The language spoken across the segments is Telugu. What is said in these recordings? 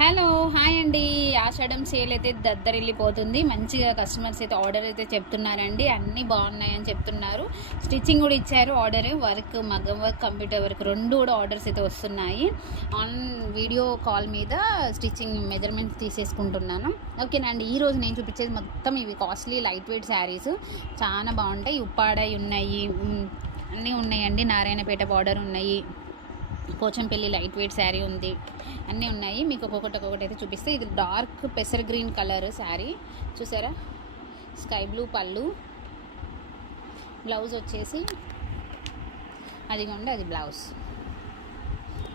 హలో హాయ్ అండి. ఆషాఢం సేల్ అయితే దద్దరిల్లిపోతుంది. మంచిగా కస్టమర్స్ అయితే ఆర్డర్ అయితే చెప్తున్నారండి. అన్నీ బాగున్నాయని చెప్తున్నారు. స్టిచ్చింగ్ కూడా ఇచ్చారు. ఆర్డర్ వర్క్, మగ్గం వర్క్, కంప్యూటర్ వర్క్ రెండు కూడా ఆర్డర్స్ అయితే వస్తున్నాయి. ఆన్ వీడియో కాల్ మీద స్టిచ్చింగ్ మెజర్మెంట్స్ తీసేసుకుంటున్నాను. ఓకేనండి. ఈరోజు నేను చూపించేది మొత్తం ఇవి కాస్ట్లీ లైట్ వెయిట్ శారీస్ చాలా బాగుంటాయి. ఉప్పాడై ఉన్నాయి, అన్నీ ఉన్నాయండి. నారాయణపేట బార్డర్ ఉన్నాయి, పోచంపల్లి లైట్ వెయిట్ శారీ ఉంది, అన్నీ ఉన్నాయి. మీకు ఒక్కొక్కటి అయితే చూపిస్తే ఇది డార్క్ పెసర్ గ్రీన్ కలర్ శారీ చూసారా. స్కై బ్లూ పళ్ళు, బ్లౌజ్ వచ్చేసి అదిగోండి, అది blouse.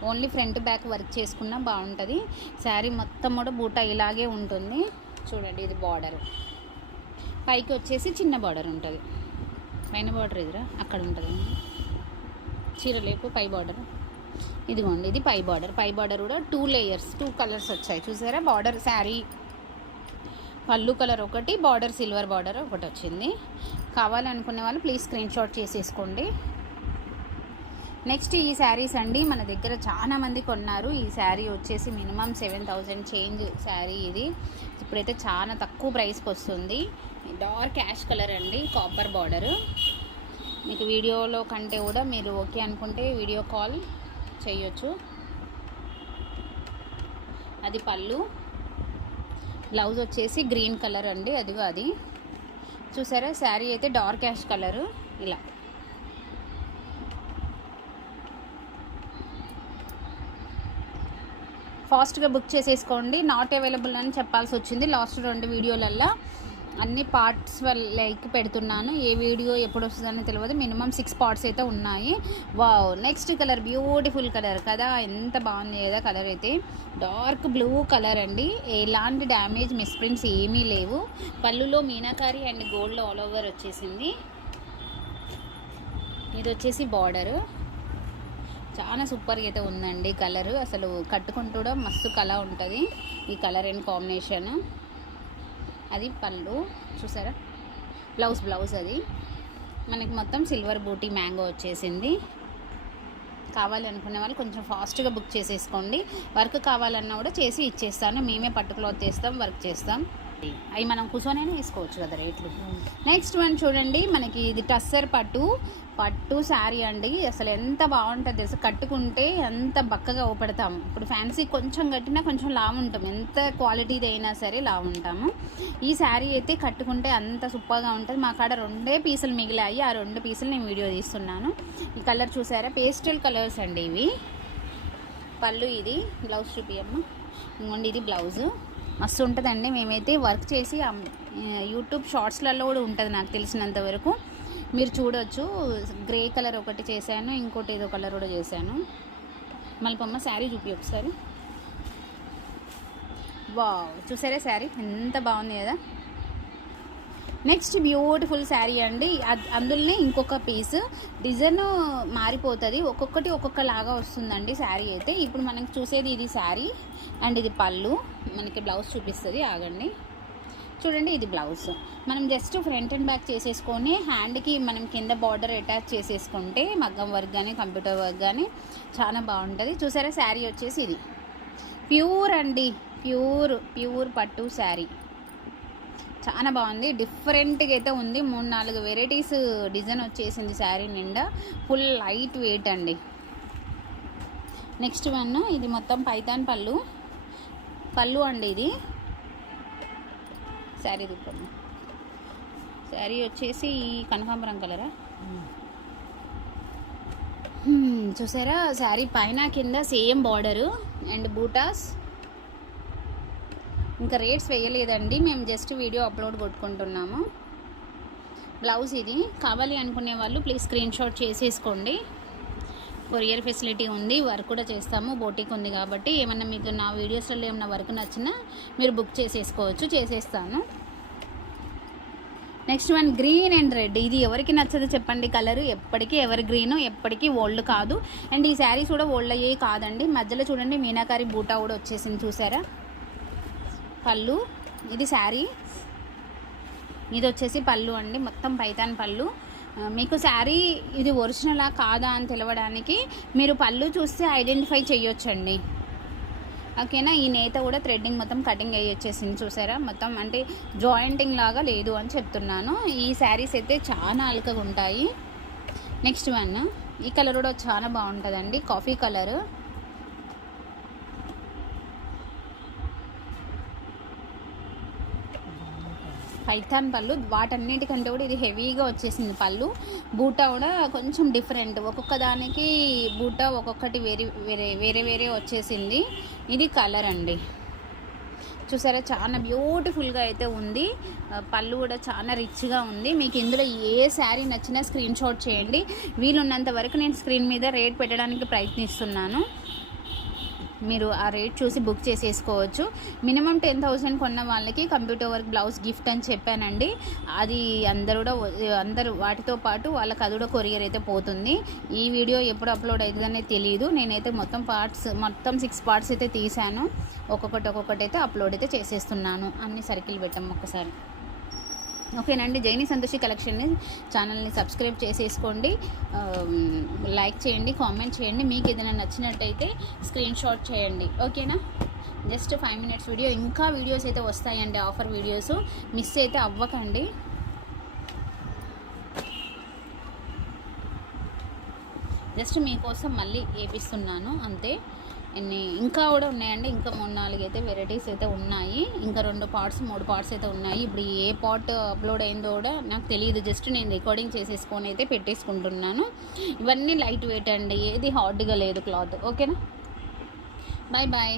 Only front back work చేసుకున్నా బాగుంటుంది. శారీ మొత్తం కూడా బూటా ఇలాగే ఉంటుంది చూడండి. ఇది బార్డర్, పైకి వచ్చేసి చిన్న బార్డర్ ఉంటుంది. పైన బార్డర్ ఎదురా అక్కడ ఉంటుంది చీర లేపు పై బార్డర్. ఇదిగోండి, ఇది పై బార్డర్. పై బార్డర్ కూడా 2 లేయర్స్ 2 కలర్స్ వచ్చాయి చూసారా. బార్డర్ శారీ పళ్ళు కలర్ ఒకటి, బార్డర్ సిల్వర్ బార్డర్ ఒకటి వచ్చింది. కావాలనుకునే వాళ్ళు ప్లీజ్ స్క్రీన్ షాట్ చేసేసుకోండి. నెక్స్ట్ ఈ శారీస్ అండి, మన దగ్గర చాలా మంది కొన్నారు. ఈ శారీ వచ్చేసి మినిమం 7000 చేంజ్ శారీ. ఇది ఇప్పుడైతే చాలా తక్కువ ప్రైస్కి వస్తుంది. డార్క్ యాష్ కలర్ అండి, కాపర్ బార్డరు. మీకు వీడియోలో కంటే కూడా మీరు ఓకే అనుకుంటే వీడియో కాల్ చేయొచ్చు. అది పళ్ళు, బ్లౌజ్ వచ్చేసి గ్రీన్ కలర్ అండి. అదిగో అది చూసారా. శారీ అయితే డార్క్ యాష్ కలరు. ఇలా ఫాస్ట్గా బుక్ చేసేసుకోండి. నాట్ అవైలబుల్ అని చెప్పాల్సి వచ్చింది లాస్ట్ 2 వీడియోలల్లో. అన్ని పార్ట్స్ లైక్ పెడుతున్నాను. ఏ వీడియో ఎప్పుడు వస్తుందని తెలియదు. మినిమం 6 పార్ట్స్ అయితే ఉన్నాయి. Wow, next colour beautiful colour కదా, ఎంత బాగుంది కదా కలర్ అయితే. డార్క్ బ్లూ కలర్ అండి. ఎలాంటి డ్యామేజ్ మిస్ప్రింట్స్ ఏమీ లేవు. పళ్ళులో meenakari and gold all over వచ్చేసింది. ఇది వచ్చేసి బార్డరు. చాలా సూపర్గా అయితే ఉందండి కలరు. అసలు కట్టుకుంటూ కూడా మస్తు కలర్ ఉంటుంది ఈ కలర్ అండ్ కాంబినేషన్. అది పళ్ళు చూసారా. బ్లౌజ్ అది మనకి మొత్తం సిల్వర్ బూటీ మ్యాంగో వచ్చేసింది. కావాలనుకునే వాళ్ళు కొంచెం ఫాస్ట్గా బుక్ చేసేసుకోండి. వర్క్ కావాలన్నా కూడా చేసి ఇచ్చేస్తాను. మేమే పట్టు క్లాత్ చేస్తాం, వర్క్ చేస్తాం. అవి మనం కూర్చొనైనా వేసుకోవచ్చు కదా రేట్లు. నెక్స్ట్ వన్ చూడండి, మనకి ఇది టస్సర్ పట్టు శారీ అండి. అసలు ఎంత బాగుంటుంది తెలుసు. కట్టుకుంటే ఎంత బక్కగా ఊపడతాము. ఇప్పుడు ఫ్యాన్సీ కొంచెం కట్టినా కొంచెం లావు ఉంటాం, ఎంత క్వాలిటీది అయినా సరే లావు ఉంటాము. ఈ శారీ అయితే కట్టుకుంటే అంత సూపర్గా ఉంటుంది. మా కాడ 2 పీసులు మిగిలాయి. ఆ 2 పీసులు నేను వీడియో తీస్తున్నాను. ఈ కలర్ చూసారా, పేస్టల్ కలర్స్ అండి ఇవి. పళ్ళు ఇది, బ్లౌజ్ చూపియమ్మ. ఇంకోండి, ఇది బ్లౌజు. మస్తు ఉంటుందండి. మేమైతే వర్క్ చేసి యూట్యూబ్ షార్ట్స్లలో కూడా ఉంటుంది నాకు తెలిసినంత వరకు, మీరు చూడవచ్చు. గ్రే కలర్ ఒకటి చేశాను, ఇంకోటి ఏదో కలర్ కూడా చేశాను. మళ్ళీ శారీ చూపి ఒకసారి. వావ్, చూసారా శారీ ఎంత బాగుంది కదా. నెక్స్ట్ బ్యూటిఫుల్ శారీ అండి. అందులోనే ఇంకొక పీస్ డిజైన్ మారిపోతుంది, ఒక్కొక్కటి ఒక్కొక్కలాగా వస్తుందండి శారీ అయితే. ఇప్పుడు మనకి చూసేది ఇది శారీ అండ్ ఇది పళ్ళు. మనకి బ్లౌజ్ చూపిస్తుంది, ఆగండి చూడండి. ఇది బ్లౌజ్. మనం జస్ట్ ఫ్రంట్ అండ్ బ్యాక్ చేసేసుకొని హ్యాండ్కి మనం కింద బార్డర్ అటాచ్ చేసేసుకుంటే మగ్గం వర్క్ కానీ కంప్యూటర్ వర్క్ కానీ చాలా బాగుంటుంది. చూసారా శారీ వచ్చేసి ఇది ప్యూర్ అండి, ప్యూర్ పట్టు శారీ. చాలా బాగుంది, డిఫరెంట్గా అయితే ఉంది. 3-4 వెరైటీస్ డిజైన్ వచ్చేసింది శారీ నిండా. ఫుల్ లైట్ వెయిట్ అండి. నెక్స్ట్ వన్, ఇది మొత్తం పైతాన్ పళ్ళు అండి. ఇది శారీ దుప్పమ్మ. శారీ వచ్చేసి కనకాంబరం కలరా చూసారా. శారీ పైన కింద సేమ్ బార్డరు అండ్ బూటాస్. ఇంకా రేట్స్ వేయలేదండి, మేము జస్ట్ వీడియో అప్లోడ్ కొట్టుకుంటున్నాము. బ్లౌజ్ ఇది. కావాలి అనుకునే వాళ్ళు ప్లీజ్ స్క్రీన్ షాట్ చేసేసుకోండి. కొరియర్ ఫెసిలిటీ ఉంది, వర్క్ కూడా చేస్తాము. బోటిక్ ఉంది కాబట్టి ఏమన్నా మీకు నా వీడియోస్లో ఏమన్నా వర్క్ నచ్చినా మీరు బుక్ చేసేసుకోవచ్చు, చేసేస్తాను. Next one green and red. ఇది ఎవరికి నచ్చదో చెప్పండి కలరు. ఎప్పటికీ ఎవర్ గ్రీన్, ఎప్పటికీ ఓల్డ్ కాదు. అండ్ ఈ శారీస్ కూడా ఓల్డ్ అయ్యేవి కాదండి. మధ్యలో చూడండి మీనాకారి బూటా కూడా వచ్చేసింది చూసారా. పళ్ళు ఇది శారీ. ఇది వచ్చేసి పళ్ళు అండి, మొత్తం పైతాన్ పళ్ళు. మీకు శారీ ఇది ఒరిజినలా కాదా అని తెలవడానికి మీరు పళ్ళు చూస్తే ఐడెంటిఫై చేయొచ్చండి. ఓకేనా. ఈ నేత కూడా థ్రెడ్డింగ్ మొత్తం కటింగ్ అయ్యి వచ్చేసింది చూసారా, మొత్తం అంటే జాయింటింగ్ లాగా లేదు అని చెప్తున్నాను. ఈ శారీస్ అయితే చాలా అల్కగా ఉంటాయి. నెక్స్ట్ వన్, ఈ కలర్ కూడా చాలా బాగుంటుందండి, కాఫీ కలర్. పైథాన్ పళ్ళు, వాటన్నిటికంటే కూడా ఇది హెవీగా వచ్చేసింది పళ్ళు. బూటా కూడా కొంచెం డిఫరెంట్, ఒక్కొక్క దానికి బూటా ఒక్కొక్కటి వేరే వచ్చేసింది. ఇది కలర్ అండి, చూసారా చాలా బ్యూటిఫుల్గా అయితే ఉంది. పళ్ళు కూడా చాలా రిచ్గా ఉంది. మీకు ఇందులో ఏ శారీ నచ్చినా స్క్రీన్ షాట్ చేయండి. వీలున్నంత వరకు నేను స్క్రీన్ మీద రేట్ పెట్టడానికి ప్రయత్నిస్తున్నాను, మీరు ఆ రేట్ చూసి బుక్ చేసేసుకోవచ్చు. మినిమం 10,000 కొన్న వాళ్ళకి కంప్యూటర్ వర్క్ బ్లౌజ్ గిఫ్ట్ అని చెప్పానండి. అది అందరూ వాటితో పాటు వాళ్ళకి అది కూడా కొరియర్ అయితే పోతుంది. ఈ వీడియో ఎప్పుడు అప్లోడ్ అవుతుందనే తెలియదు. నేనైతే మొత్తం 6 పార్ట్స్ అయితే తీసాను. ఒక్కొక్కటి అయితే అప్లోడ్ అయితే చేసేస్తున్నాను. అన్ని సర్కిల్ పెట్టాము ఒక్కసారి. ఓకేనండి. జైని సంతోషి కలెక్షన్ని ఛానల్ని సబ్స్క్రైబ్ చేసేసుకోండి, లైక్ చేయండి, కామెంట్ చేయండి. మీకు ఏదైనా నచ్చినట్టయితే స్క్రీన్ షాట్ చేయండి. ఓకేనా. Just 5 minutes video. ఇంకా వీడియోస్ అయితే వస్తాయండి, ఆఫర్ వీడియోస్, మిస్ అయితే అవ్వకండి. జస్ట్ మీకోసం మళ్ళీ వేపిస్తున్నాను అంతే. ఇంకా కూడా ఉన్నాయండి, ఇంకా 3-4 అయితే వెరైటీస్ అయితే ఉన్నాయి. ఇంకా 2 పార్ట్స్ 3 పార్ట్స్ అయితే ఉన్నాయి. ఇప్పుడు ఏ పార్ట్ అప్లోడ్ అయిందో కూడా నాకు తెలియదు, జస్ట్ నేను రికార్డింగ్ చేసేసుకొని అయితే పెట్టేసుకుంటున్నాను. ఇవన్నీ లైట్ వెయిట్ అండి, ఏది హార్డ్గా లేదు క్లాత్. ఓకేనా. Bye bye.